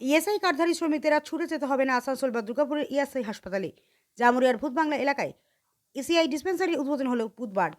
ESI কার্ডধারী শ্রমিকদেরা ছুটে যেতে হবে না আসানসোল বা দুর্গাপুরের ইএসআই হাসপাতালে। জামুরিয়ার ভূতবাংলা এলাকায় ইসিআই ডিসপেন্সারি উদ্বোধন হলো বুধবার।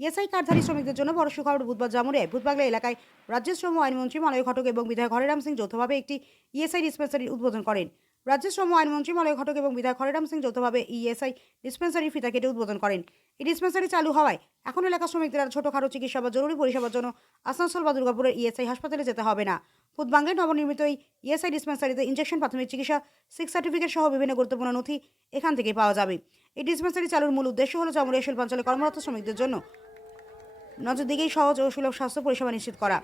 ইএসআই কার্ডধারী শ্রমিকদের জন্য বড় সুখবর বুধবার জামুরিয়ায়। ভূতবাংলা এলাকায় রাজ্যের শ্রম আইনমন্ত্রী মলয় ঘটক এবং বিধায়ক হরেরাম সিং যৌথভাবে একটি ইএসআই ডিসপেন্সারি উদ্বোধন করেন। রাজ্যের শ্রম আইনমন্ত্রী মলয় ঘটক এবং বিধায়ক হরেরাম সিং যৌথভাবে ইএসআই ডিসপেন্সারি ফিতা কেটে উদ্বোধন করেন। এই ডিসপেন্সারি চালু হওয়ায় এখন এলাকার শ্রমিকদের আর ছোটখাটো চিকিৎসা বা জরুরি পরিষেবার জন্য আসানসোল বা দুর্গাপুরের ইএসআই হাসপাতালে যেতে হবে না। ফুটবাঙ্গায় নবনির্মিত এই ইএসআই ডিসপেন্সারিতে ইঞ্জেকশন প্রাথমিক চিকিৎসা সিক্স সার্টিফিকেট সহ বিভিন্ন গুরুত্বপূর্ণ নথি এখান থেকে পাওয়া যাবে। এই ডিসপেন্সারি চালুর মূল উদ্দেশ্য হল জামুরিয়া শিল্পাঞ্চলে কর্মরত শ্রমিকদের জন্য নজর দিকেই সহজ ও সুলভ স্বাস্থ্য পরিষেবা নিশ্চিত করা,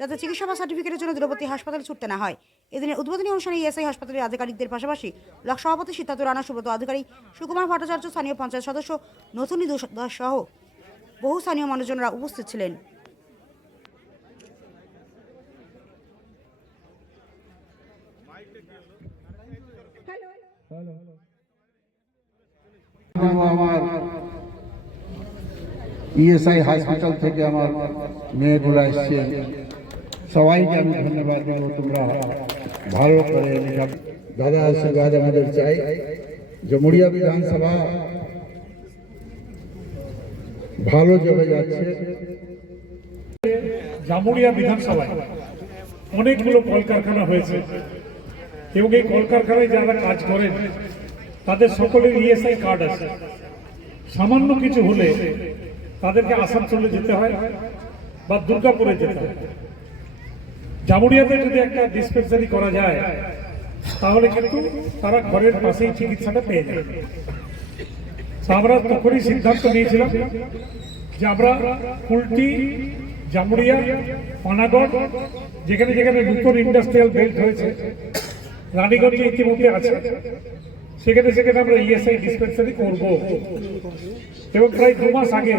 যাতে চিকিৎসা বা সার্টিফিকেটের জন্য দূরবর্তী হাসপাতালে ছুটতে না হয়। এদিনের উদ্বোধনী অনুষ্ঠানে ইএসআই হাসপাতালের আধিকারিকদের পাশাপাশি ব্লক সভাপতি সিদ্ধার্থ রানা, সুব্রত আধিকারিক, সুকুমার ভট্টাচার্য, স্থানীয় পঞ্চায়েত সদস্য নথুনী দাস সহ বহু স্থানীয় মানুষজনরা উপস্থিত ছিলেন। আমার ইএসআই হসপিটাল থেকে আমার মেয়েগুলো এসছে। সবাইকে আমি ধন্যবাদ দেবো তোমরা। ভালো করে দাদা আশীর্বাদ আমাদের চাই। জমুড়িয়া বিধানসভা ভালো চলে যাচ্ছে। জামুরিয়া বিধানসভায় অনেকগুলো কলকারখানা হয়েছে। এবং এই কলকারখানায় যারা কাজ করেন, তাদের সকলের ইএসআই কার্ড আছে। সামান্য কিছু হলে তাদেরকে আসানসোলে যেতে হয় বা দুর্গাপুরে যেতে হয়। জামুরিয়াতে যদি একটা ডিসপেন্সারি করা যায়, তাহলে কিন্তু তারা ঘরের পাশেই চিকিৎসাটা পেয়ে যায় আমরা তখনই সিদ্ধান্ত নিয়েছিলাম যে আমরা কুলটি জামুরিয়া পানাগড়, যেখানে যেখানে নতুন ইন্ডাস্ট্রিয়াল বেল্ট হয়েছে, রানীগঞ্জে ইতিমধ্যে আছে, সেখানে সেখানে আমরা ইএসআই ডিসপেন্সারি করব। এবং প্রায় দু মাস আগে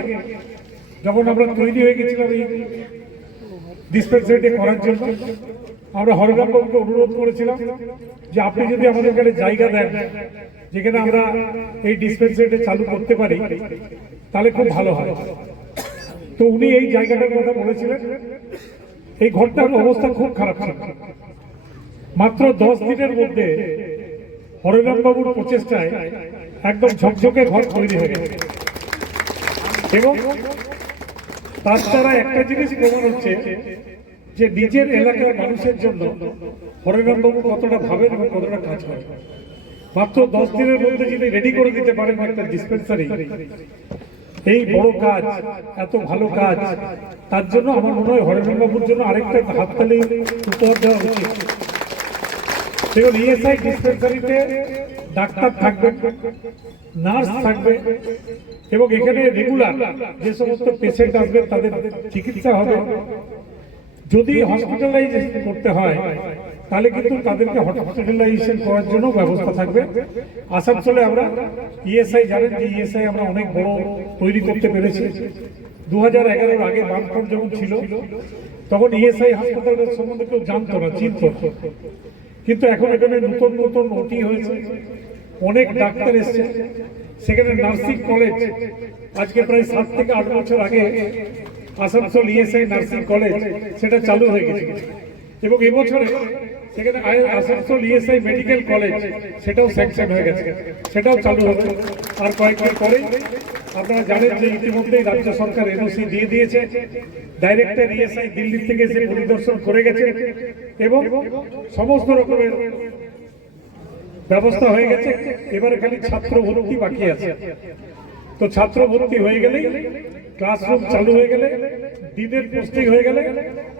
যখন আমরা তৈরি হয়ে গেছিলাম ডিসপেন্সারিটি করার জন্য আমরা হরগ্রামবাবুকে অনুরোধ করেছিলাম যে আপনি যদি আমাদের এখানে জায়গা দেন, যেখানে আমরা এই ডিসপেন্সারিটা চালু করতে পারি, তাহলে খুব ভালো হয়। তো উনি এই জায়গাটার কথা বলেছিলেন। এই ঘরটার অবস্থা খুব খারাপ ছিল। মাত্র দশ দিনের মধ্যে হরিরাম বাবুর প্রচেষ্টায় একদম ঝকঝকে ঘর তৈরি হয়ে গেছে। এবং দ্বারা একটা জিনিস প্রমাণ হচ্ছে যে নিজের এলাকার মানুষের জন্য হরিরাম বাবু কতটা ভাবেন এবং কতটা কাজ করেন। মাত্র দশ দিনের মধ্যে যদি রেডি করে দিতে পারেন একটা ডিসপেন্সারি এই বড় কাজ, এত ভালো কাজ, তার জন্য আমার মনে হয় হরেন বাবুর জন্য আরেকটা হাততালি উপহার দেওয়া উচিত। দেখুন ইএসআই ডিসপেন্সারিতে ডাক্তার থাকবে, নার্স থাকবে এবং এখানে রেগুলার যে সমস্ত পেশেন্ট আসবে, তাদের চিকিৎসা হবে। যদি হসপিটালাইজ করতে হয়, তাহলে কিন্তু তাদেরকে হসপিটালাইজেশন করার জন্য ব্যবস্থা থাকবে। আসানসোলে আমরা ইএসআই জানেন যে ইএসআই আমরা অনেক বড় তৈরি করতে পেরেছি। দু হাজার এগারোর আগে বামফ্রন্ট যখন ছিল, তখন ইএসআই হাসপাতালের সম্বন্ধে কেউ জানতো না, চিনত। কিন্তু এখন এখানে নতুন নতুন ওটি হয়েছে। অনেক ডাক্তার এসছে। সেখানে নার্সিং কলেজ। আজকে প্রায় সাত থেকে আট বছর আগে আসানসোল ইএসআই নার্সিং কলেজ সেটা চালু হয়ে গেছে। এবং এবছরে সেখানে আসানসোল ইএসআই মেডিকেল কলেজ সেটাও স্যাংশন হয়ে গেছে। সেটাও চালু হচ্ছে। আর কয়েকদিন পরে আপনারা জানেন যে ইতিমধ্যেই রাজ্য সরকার এনওসি দিয়ে দিয়েছে। ডাইরেক্টর ইএসআই দিল্লি থেকে এসে পরিদর্শন করে গেছে এবং সমস্ত রকমের ব্যবস্থা হয়ে গেছে। এবারে খালি ছাত্র ভর্তি বাকি আছে। তো ছাত্র ভর্তি হয়ে গেলেই ক্লাসরুম চালু হয়ে গেলে দিনের পোস্টিং হয়ে গেলে,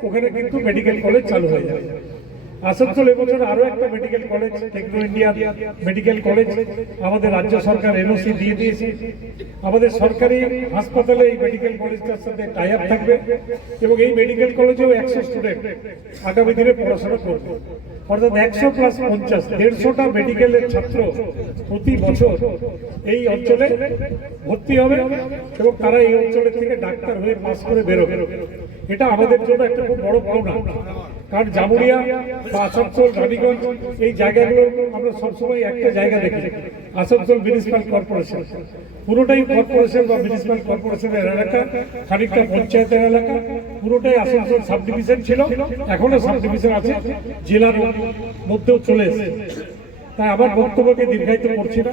ওখানে কিন্তু মেডিকেল কলেজ চালু হয়ে যাবে। আসানসোল এবছর আরও একটা medical college Techno India medical college আমাদের রাজ্য সরকার এনওসি দিয়ে দিয়েছে। আমাদের সরকারি হাসপাতালে এই মেডিকেল কলেজটার সাথে টাই আপ থাকবে এবং এই মেডিকেল কলেজেও একশো স্টুডেন্ট আগামী দিনে পড়াশোনা করবে। অর্থাৎ একশো প্লাস পঞ্চাশ, দেড়শোটা মেডিকেলের ছাত্র প্রতি বছর এই অঞ্চলে ভর্তি হবে এবং তারা এই অঞ্চলের থেকে ডাক্তার হয়ে পাস করে বেরোবে। এটা আমাদের জন্য একটা খুব বড় পাওনা। কারণ জামুরিয়া বা আসানসোল, রানীগঞ্জ, এই জায়গাগুলো আমরা সবসময় একটা জায়গা দেখি, আসানসোল মিউনিসিপ্যাল কর্পোরেশন পুরোটাই কর্পোরেশন বা মিউনিসিপ্যাল কর্পোরেশনের এলাকা, খানিকটা পঞ্চায়েতের এলাকা, পুরোটাই আসানসোল সাব ডিভিশন ছিল, এখনও সাব ডিভিশন আছে, জেলার মধ্যেও চলে এসেছে। তাই আমার বক্তব্যকে দীর্ঘায়িত করছি না।